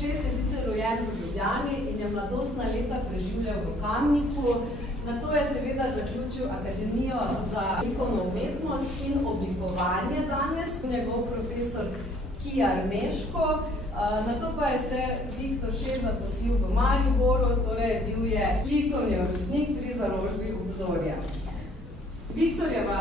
VI. Je sicer rojen v Ljubljani in je mladostna leta preživljal v Kamniku. Nato je seveda zaključil Akademijo za likovno umetnost in oblikovanje danes, njegov profesor Kijar Meško. Nato pa je se Viktor VI. Zaposlil v Mariboru, torej bil je likovni umetnik pri založbi Obzorja. Viktorjeva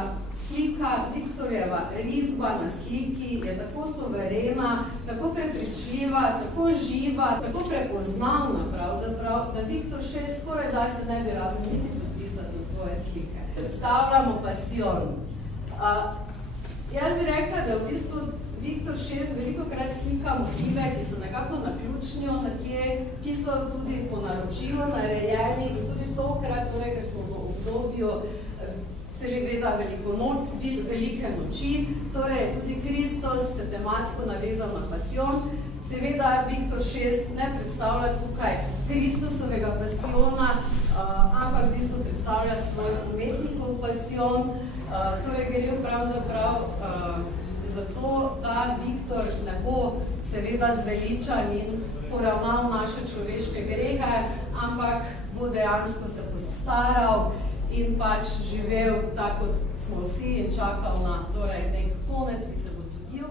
slika, Viktorjeva risba na sliki je tako suverena, tako prepričljiva, tako živa, tako prepoznavna pravzaprav, da Viktor VI. Skoraj da se ne bi rado niti podpisati na svoje slike. Predstavljamo pasijon. Jaz bi rekla, da v bistvu Viktor VI. Velikokrat slika motive, ki so nekako naključnjo, ki so tudi po naročilu narejeni in tudi tokrat, torej, ker smo v obdobju seveda velike noči, torej tudi Kristus se tematsko navezal na pasijon. Seveda Viktor VI. Ne predstavlja tukaj Kristusovega pasijona, ampak v bistvu predstavlja svoj umetnikov pasijon. Torej gre pravzaprav zato, da Viktor ne bo seveda zveličan in poravnal naše človeške grehe, ampak bo dejansko se postaral in pač živel tako, kot smo vsi in čakal na nek konec, ki se bo zgodil.